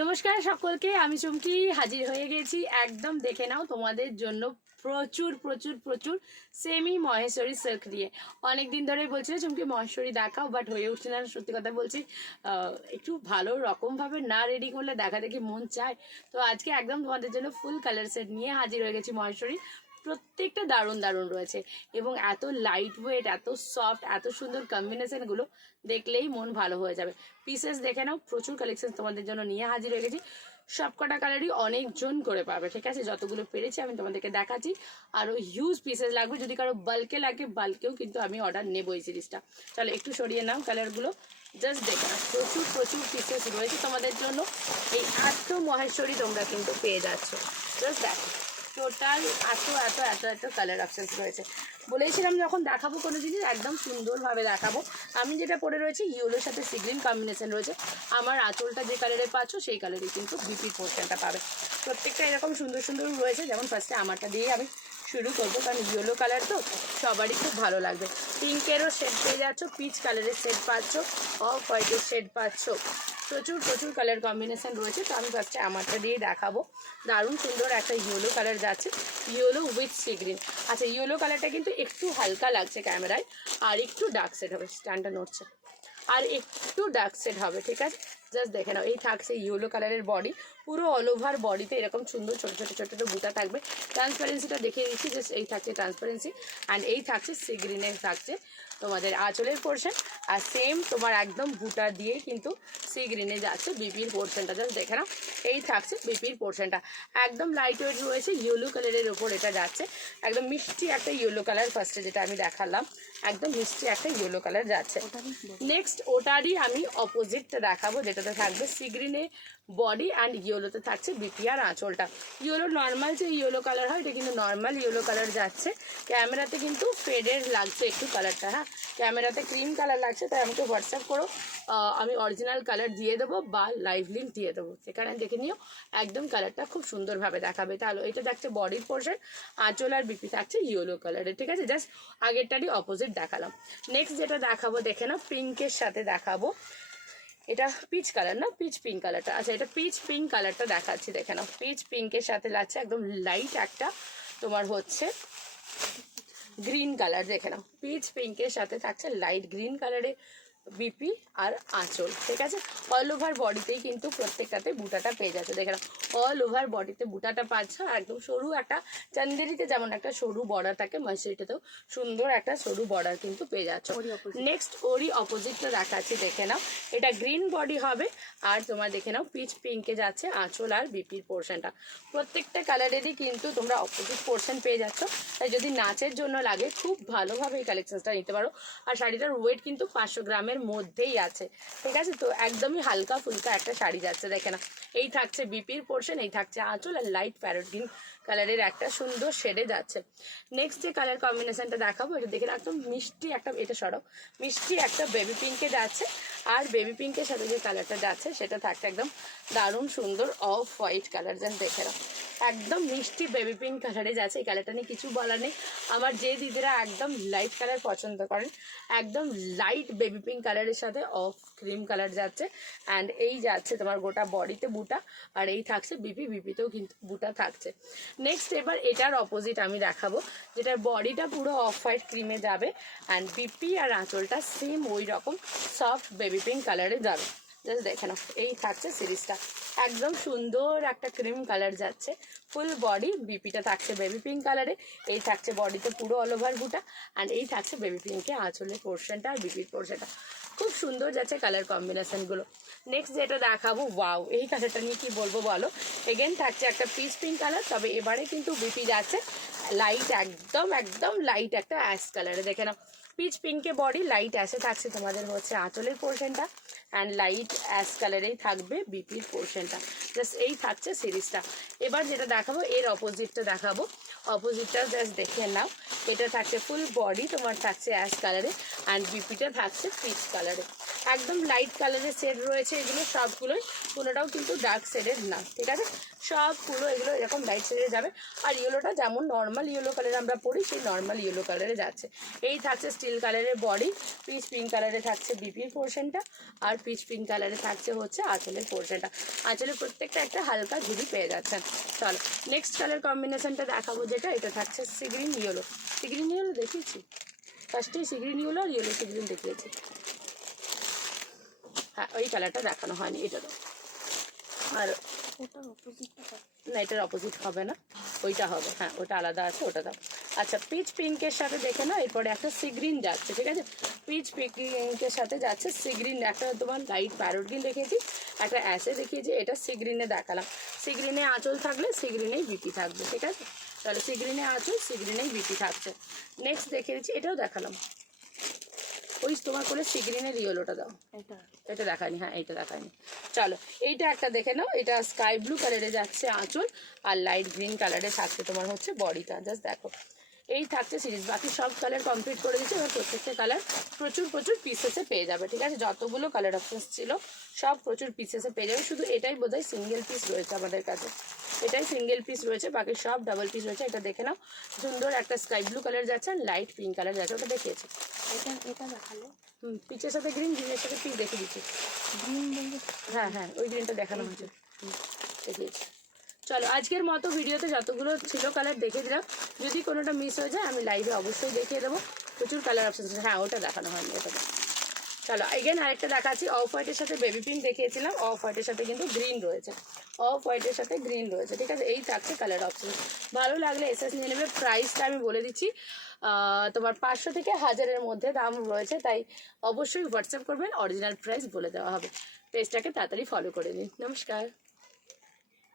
নমস্কার সকলকে, আমি চুমকি হাজির হয়ে গেছি। একদম দেখে নাও তোমাদের জন্য প্রচুর প্রচুর প্রচুর সেমি মহেশ্বরী সিল্ক দিয়ে। অনেকদিন ধরে বলছিল চুমকি মহেশ্বরী দেখাও, বাট হয়ে উঠছে না। সত্যি কথা বলছি, একটু ভালো রকমভাবে না রেডি করলে দেখা দেখি মন চায়। তো আজকে একদম তোমাদের জন্য ফুল কালার সেট নিয়ে হাজির হয়ে গেছি মহেশ্বরী। প্রত্যেকটা দারুণ দারুণ রয়েছে এবং এত লাইট ওয়েট, এত সফট, এত সুন্দর কম্বিনেশনগুলো দেখলেই মন ভালো হয়ে যাবে। পিসেস দেখে নাও, প্রচুর কালেকশন তোমাদের জন্য নিয়ে হাজির হয়ে গেছি। সবকটা কালারই অনেকজন করে পাবে, ঠিক আছে? যতগুলো পেরেছি আমি তোমাদেরকে দেখাচ্ছি। আরও হিউজ পিসেস লাগবে, যদি কারো বাল্কে লাগে বাল্কেও কিন্তু আমি অর্ডার নেবো এই সিরিজটা। চলো একটু সরিয়ে নাও কালারগুলো, জাস্ট দেখে নাও। প্রচুর প্রচুর পিসেস রয়েছে তোমাদের জন্য। এই এত মহেশ্বরী তোমরা কিন্তু পেয়ে যাচ্ছ। জাস্ট দেখো, টোটাল এত এত এত এত কালার অপশানস রয়েছে। বলেছিলাম যখন দেখাবো কোনো জিনিস একদম সুন্দরভাবে দেখাবো। আমি যেটা পরে রয়েছি ইয়েলোর সাথে সি গ্রিন কম্বিনেশন রয়েছে। আমার আঁচলটা যে কালারে পাচ্ছ সেই কালারে কিন্তু বিপির পোর্শনটা পাবে। প্রত্যেকটা এরকম সুন্দর সুন্দর রয়েছে। যেমন ফার্স্টে আমারটা দিয়ে আমি শুরু করবো, কারণ ইয়েলো কালার তো সবারই খুব ভালো লাগবে। পিঙ্কেরও শেড পেয়ে যাচ্ছ, পিচ কালারের শেড পাচ্ছ, অফ হোয়াইটের শেড পাচ্ছ। প্রচুর প্রচুর কালার কম্বিনেশন রয়েছে। তো আমি ফার্স্টে আমারটা দিয়ে দেখাবো। দারুণ সুন্দর একটা ইয়েলো কালার যাচ্ছে, ইয়েলো উইথ সি গ্রিন। আচ্ছা, ইয়েলো কালারটা কিন্তু একটু হালকা লাগছে ক্যামেরায়, আর একটু ডার্ক শেড হবে। স্ট্যান্ডটা নড়ছে, আর একটু ডার্ক শেড হবে, ঠিক আছে? জাস্ট দেখে নাও। এই থাকছে ইয়েলো কালারের বডি, পুরো অল ওভার বডিতে এরকম সুন্দর ছোটো ছোটো ছোটো ছোটো বুটা থাকবে। ট্রান্সপারেন্সিটা দেখিয়ে দিচ্ছি, জাস্ট এই থাকছে ট্রান্সপারেন্সি। অ্যান্ড এই থাকছে সি গ্রিনের থাকছে তোমাদের আঁচলের পোর্শন। আর সেম তোমার একদম বুটা দিয়ে কিন্তু সি গ্রিনে যাচ্ছে বিপির পোর্শনটা। জাস্ট দেখে নাও, এই থাকছে বিপির পোর্শনটা। একদম লাইট ওয়েট রয়েছে, ইয়েলো কালারের ওপর এটা যাচ্ছে। একদম মিষ্টি একটা ইয়েলো কালার ফার্স্টে যেটা আমি দেখালাম, একদম মিষ্টি একটা ইয়েলো কালার যাচ্ছে। নেক্সট ওটারই আমি অপোজিটটা দেখাবো, যেটাতে থাকবে সি গ্রিনে বডি অ্যান্ড ইয়েলোতে থাকছে বিপি আর আঁচলটা। ইয়েলো নর্মাল যে ইয়েলো কালার হয়, এটা কিন্তু নর্মাল ইয়েলো কালার যাচ্ছে। ক্যামেরাতে কিন্তু ফেডেড লাগছে একটু কালারটা, হ্যাঁ ক্যামেরাতে ক্রিম কালার লাগছে, তাই আমাকে হোয়াটসঅ্যাপ করো, আমি অরিজিনাল কালার দিয়ে দেবো বা লাইভ লিঙ্ক দিয়ে দেবো, সেখানে দেখে নিও। একদম কালারটা খুব সুন্দরভাবে দেখাবে। তাহলে এটা থাকছে বডির পোর্শন, আঁচল আর বিপি থাকছে ইয়েলো কালারের, ঠিক আছে? জাস্ট আগেরটারই অপোজিট দেখালাম। নেক্সট যেটা দেখাবো দেখে নাও, পিঙ্কের সাথে দেখাবো। এটা পিচ কালার না, পিচ পিঙ্ক কালারটা। আচ্ছা, এটা পিচ পিঙ্ক কালারটা দেখাচ্ছি, দেখে নাও। পিচ পিঙ্কের সাথে লাগছে একদম লাইট একটা তোমার হচ্ছে গ্রিন কালার, দেখে নাও। পিচ পিঙ্কের সাথে থাকছে লাইট গ্রিন কালারে বিপি আর আঁচল, ঠিক আছে? অল ওভার বডিতেই কিন্তু প্রত্যেকটাতে বুটাটা পেয়ে যাচ্ছে, দেখে নাও। অল ওভার বডিতে বুটাটা পাচ্ছ, একদম সরু একটা চান্দেরিতে যেমন একটা সরু বর্ডার থাকে, মহেশ্বরীটাতেও সুন্দর একটা সরু বর্ডার কিন্তু পেয়ে যাচ্ছ। নেক্সট ওরই অপোজিটটা দেখাচ্ছি, দেখে নাও। এটা গ্রিন বডি হবে, আর তোমার দেখে নাও পিচ পিঙ্কে যাচ্ছে আঁচল আর বিপির পোর্শনটা। প্রত্যেকটা কালারেরই কিন্তু তোমরা অপোজিট পোর্শন পেয়ে যাচ্ছ। তাই যদি নাচের জন্য লাগে খুব ভালোভাবে এই কালেকশনসটা নিতে পারো। আর শাড়িটার ওয়েট কিন্তু 500 গ্রামের মধ্যেই আছে, ঠিক আছে? তো একদমই হালকা ফুলকা একটা শাড়ি যাচ্ছে, দেখে না। এই থাকছে বিপির পোর্শন, এই থাকছে আঁচল, আর লাইট প্যারট গ্রিন কালারের একটা সুন্দর শেডে যাচ্ছে। নেক্সট যে কালার কম্বিনেশনটা দেখাবো, এটা দেখে না, একদম মিষ্টি একটা, এটা সরাও, মিষ্টি একটা বেবি পিঙ্কে যাচ্ছে। আর বেবি পিঙ্কের সাথে যে কালারটা যাচ্ছে সেটা থাকছে একদম দারুণ সুন্দর অফ হোয়াইট কালার। যেন দেখে নাও, একদম মিষ্টি বেবি পিঙ্ক কালারে যাচ্ছে। এই কালারটা নিয়ে কিছু বলার নেই। আমার যে দিদিরা একদম লাইট কালার পছন্দ করেন, একদম লাইট বেবি পিঙ্ক কালারের সাথে অফ ক্রিম কালার যাচ্ছে। অ্যান্ড এই যাচ্ছে তোমার গোটা বডিতে বুটা, আর এই থাকছে বিপি, বিপিতেও কিন্তু বুটা থাকছে। নেক্সট এবার এটার অপোজিট আমি দেখাবো, যেটার বডিটা পুরো অফ হোয়াইট ক্রিমে যাবে, অ্যান্ড বিপি আর আঁচলটা সেম ওই রকম সফট বেবি পিঙ্ক কালারে যাবে। জাস্ট দেখে নাও, এই থাকছে সিরিজটা। একদম সুন্দর একটা ক্রিম কালার যাচ্ছে, ফুল বডি, বিপিটা থাকছে বেবি পিঙ্ক কালারে। এই থাকছে বডিতে পুরো অল ওভার বুটা, অ্যান্ড এই থাকছে বেবি পিঙ্কে আঁচলের পোর্শনটা আর বিপির পোর্শনটা। খুব সুন্দর যাচ্ছে কালার কম্বিনেশনগুলো। নেক্সট যেটা দেখাবো, ওয়াও, এই কালারটা নিয়ে কি বলবো বলো। এগেন থাকছে একটা পিচ পিঙ্ক কালার, তবে এবারে কিন্তু বিপি যাচ্ছে লাইট, একদম একদম লাইট একটা অ্যাশ কালারে, দেখে নাও। পিচ পিঙ্কে বডি, লাইট অ্যাশে থাকছে তোমাদের হচ্ছে আঁচলের পোর্শনটা, অ্যান্ড লাইট অ্যাশ কালারেই থাকবে বিপির পোর্শনটা। জাস্ট এই থাকছে সিরিজটা। এবার যেটা দেখাবো এর অপোজিটটা দেখাবো। অপোজিটটা জাস্ট দেখে নাও। এটা থাকছে ফুল বডি তোমার থাকছে অ্যাশ কালারে, অ্যান্ড বিপিটা থাকছে পিচ কালারে। একদম লাইট কালারের শেড রয়েছে এগুলো সবগুলোই, কোনোটাও কিন্তু ডার্ক শেডের না, ঠিক আছে। সবগুলো এগুলো এরকম লাইট শেডে যাবে। আর ইয়েলোটা যেমন নর্মাল ইয়েলো কালার আমরা পরি সেই নর্মাল ইয়েলো কালারে যাচ্ছে। এই থাকছে স্টিল কালারের বডি, পিচ পিঙ্ক কালারে থাকছে বিপির পোর্শনটা, আর পিচ পিঙ্ক কালারে থাকছে হচ্ছে আঁচলের পোর্শনটা। আঁচলের প্রত্যেকটা একটা হালকা ঝুড়ি পেয়ে যাচ্ছেন। চলো নেক্সট কালার কম্বিনেশনটা দেখাবো, যেটা এটা থাকছে sea green yellow. Sea green yellow দেখিয়েছি ফার্স্টে, সি গ্রিন ইয়েলো আর ইয়েলো সি গ্রিন দেখিয়েছি। হ্যাঁ ওই কালারটা দেখানো হয়নি, এটা দাও। আর না এটার অপোজিট হবে না, ওইটা হবে, হ্যাঁ ওটা আলাদা আছে, ওটা দাও। আচ্ছা পিচ পিঙ্কের সাথে দেখে নাও, এরপরে একটা সি গ্রিন যাচ্ছে, ঠিক আছে। পিচ পিঙ্কের সাথে যাচ্ছে সি গ্রিন, একটা তোমার লাইট প্যারোট গ্রিন দেখিয়েছি, একটা অ্যাসে দেখিয়েছি, এটা সি গ্রিনে দেখালাম। সি গ্রিনে আঁচল থাকলে সি গ্রিনেই বিপি থাকবে, ঠিক আছে। তাহলে সি গ্রিনে আঁচল, সি গ্রিনেই বিপি থাকছে। নেক্সট দেখিয়ে দিচ্ছি, এটাও দেখালাম, ওই তোমার করে সি গ্রিনের ইয়েলোটা দাও। এটা দেখায়নি, হ্যাঁ এইটা দেখায়নি। চলো এইটা একটা দেখে নাও, এটা স্কাই ব্লু কালারে যাচ্ছে আঁচল, আর লাইট গ্রিন কালারে থাকছে তোমার হচ্ছে বডিটা, জাস্ট দেখো। এই থাকছে সিরিজ, বাকি সব কালার কমপ্লিট করে দিচ্ছি। এবার প্রত্যেকটা কালার প্রচুর প্রচুর পিসেসে পেয়ে যাবে, ঠিক আছে। যতগুলো কালার অপশনস ছিল সব প্রচুর পিসেসে পেয়ে যাবে, শুধু এটাই বোধহয় সিঙ্গেল পিস রয়েছে আমাদের কাছে, এটাই সিঙ্গেল পিস রয়েছে, বাকি সব ডাবল পিস রয়েছে। এটা দেখে নাও, সুন্দর একটা স্কাই ব্লু কালার যাচ্ছে আর লাইট পিঙ্ক কালার যাচ্ছে, ওটা দেখিয়েছি। এটা দেখালো পিচের সাথে গ্রিন, গ্রিনের সাথে পিচ দেখে দিচ্ছি। গ্রিন বলতে হ্যাঁ হ্যাঁ ওই গ্রিনটা দেখানো হয়েছে, দেখিয়েছি। চলো আজকের মতো ভিডিওতে যতগুলো ছিল কালার দেখে দিলাম, যদি কোনোটা মিস হয়ে যায় আমি লাইভে অবশ্যই দেখিয়ে দেবো। প্রচুর কালার অপশন আছে, হ্যাঁ ওটা দেখানো হয়নি, ওটা দেখ। চলো এগেন আরেকটা দেখাচ্ছি, অফ হোয়াইটের সাথে বেবি পিঙ্ক দেখিয়েছিলাম, অফ হোয়াইটের সাথে কিন্তু গ্রিন রয়েছে, অফ হোয়াইটের সাথে গ্রিন রয়েছে, ঠিক আছে। এই থাকছে কালার অপশন, ভালো লাগলে এসএস নিয়ে নেবে। প্রাইসটা আমি বলে দিচ্ছি, তোমার 500 থেকে 1000-এর মধ্যে দাম রয়েছে, তাই অবশ্যই হোয়াটসঅ্যাপ করবেন, অরিজিনাল প্রাইস বলে দেওয়া হবে। পেজটাকে তাড়াতাড়ি ফলো করে নিন। নমস্কার।